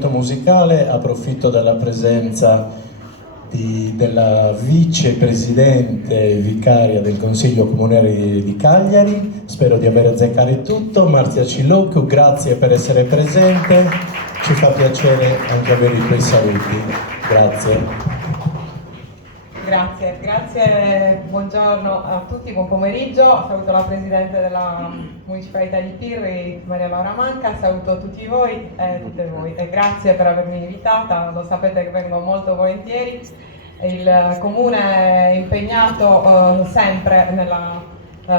strumento musicale. Approfitto della presenza della vicepresidente vicaria del Consiglio Comunale di Cagliari, spero di aver azzeccato tutto, Marzia Ciloccu, grazie per essere presente, ci fa piacere anche avere i tuoi saluti, grazie. Grazie, buongiorno a tutti, buon pomeriggio, saluto la Presidente della Municipalità di Pirri, Maria Laura Manca, saluto tutti voi e tutte voi e grazie per avermi invitata, lo sapete che vengo molto volentieri, il Comune è impegnato sempre nella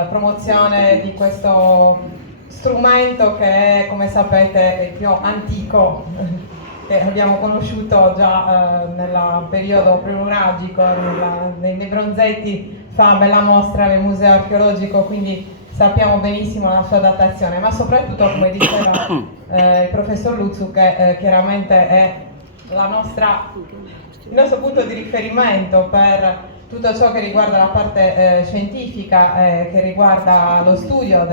promozione di questo strumento che è, come sapete, il più antico che abbiamo conosciuto già nel periodo pre-nuragico, nei bronzetti fa bella mostra nel museo archeologico, quindi sappiamo benissimo la sua datazione, ma soprattutto, come diceva il professor Luzzu, che chiaramente è il nostro punto di riferimento per tutto ciò che riguarda la parte scientifica, che riguarda lo studio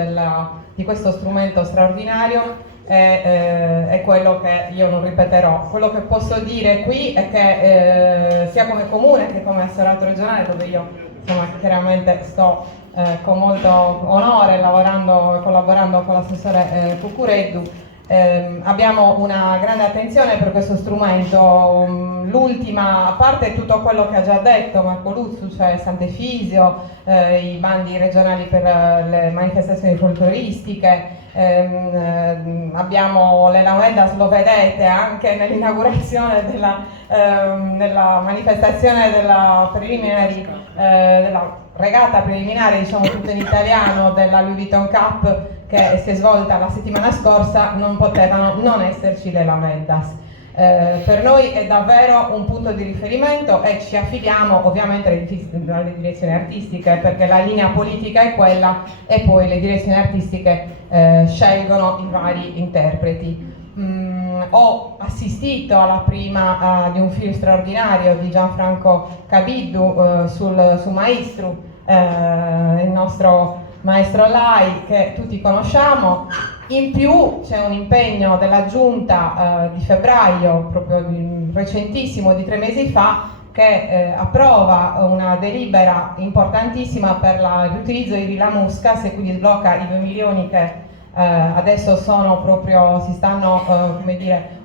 di questo strumento straordinario. È quello che io non ripeterò. Quello che posso dire qui è che sia come comune che come assessorato regionale, dove io chiaramente sto con molto onore lavorando e collaborando con l'assessore Cucureddu, abbiamo una grande attenzione per questo strumento. L'ultima, a parte tutto quello che ha già detto Marco Luzzu, cioè Sant'Efisio, i bandi regionali per le manifestazioni folcloristiche, abbiamo le lauredas, lo vedete anche nell'inaugurazione della manifestazione della regata preliminare, diciamo tutto in italiano, della Louis Vuitton Cup che si è svolta la settimana scorsa, non potevano non esserci le lauredas. Per noi è davvero un punto di riferimento e ci affidiamo ovviamente alle direzioni artistiche, perché la linea politica è quella e poi le direzioni artistiche scelgono i vari interpreti. Ho assistito alla prima di un film straordinario di Gianfranco Cabiddu su Maestru, il nostro maestro Lai che tutti conosciamo. In più c'è un impegno della Giunta di febbraio, proprio recentissimo, di 3 mesi fa, che approva una delibera importantissima per l'utilizzo di Villa Muscas e quindi sblocca i 2 milioni che adesso si stanno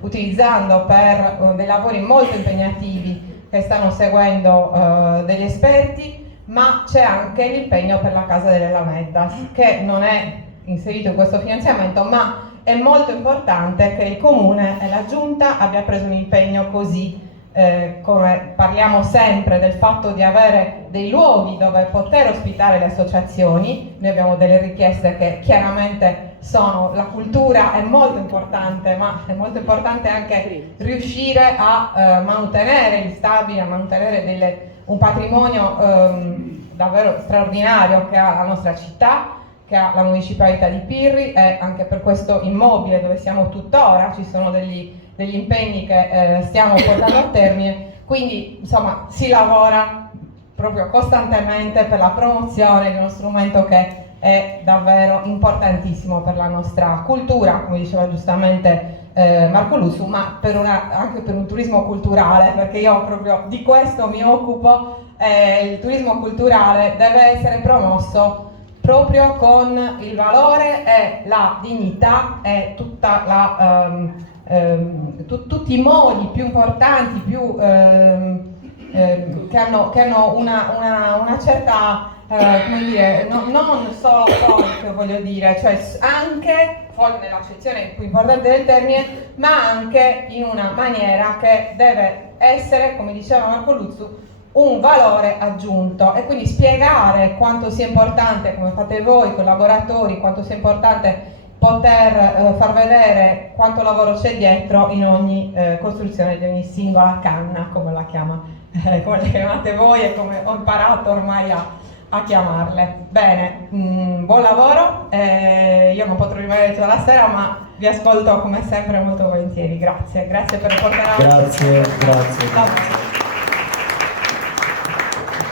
utilizzando per dei lavori molto impegnativi che stanno seguendo degli esperti, ma c'è anche l'impegno per la Casa delle Lauredas, che non è inserito in questo finanziamento, ma è molto importante che il Comune e la Giunta abbia preso un impegno così, come parliamo sempre del fatto di avere dei luoghi dove poter ospitare le associazioni. Noi abbiamo delle richieste che chiaramente la cultura è molto importante, ma è molto importante anche riuscire a mantenere gli stabili, a mantenere un patrimonio davvero straordinario che ha la nostra città, che ha la municipalità di Pirri, e anche per questo immobile dove siamo tuttora ci sono degli impegni che stiamo portando a termine, quindi insomma si lavora proprio costantemente per la promozione di uno strumento che è davvero importantissimo per la nostra cultura, come diceva giustamente Marco Luzzu, ma anche per un turismo culturale, perché io proprio di questo mi occupo. Il turismo culturale deve essere promosso proprio con il valore e la dignità e tutti i modi più importanti, che hanno una certa, non solo folk, voglio dire, cioè anche folk nell'accezione più importante del termine, ma anche in una maniera che deve essere, come diceva Marco Luzzu, un valore aggiunto, e quindi spiegare quanto sia importante, come fate voi collaboratori, quanto sia importante poter far vedere quanto lavoro c'è dietro in ogni costruzione di ogni singola canna, come la chiamate voi e come ho imparato ormai a chiamarle. Bene, buon lavoro, io non potrò rimanere tutta la sera, ma vi ascolto come sempre molto volentieri. Grazie per portare avanti. Grazie.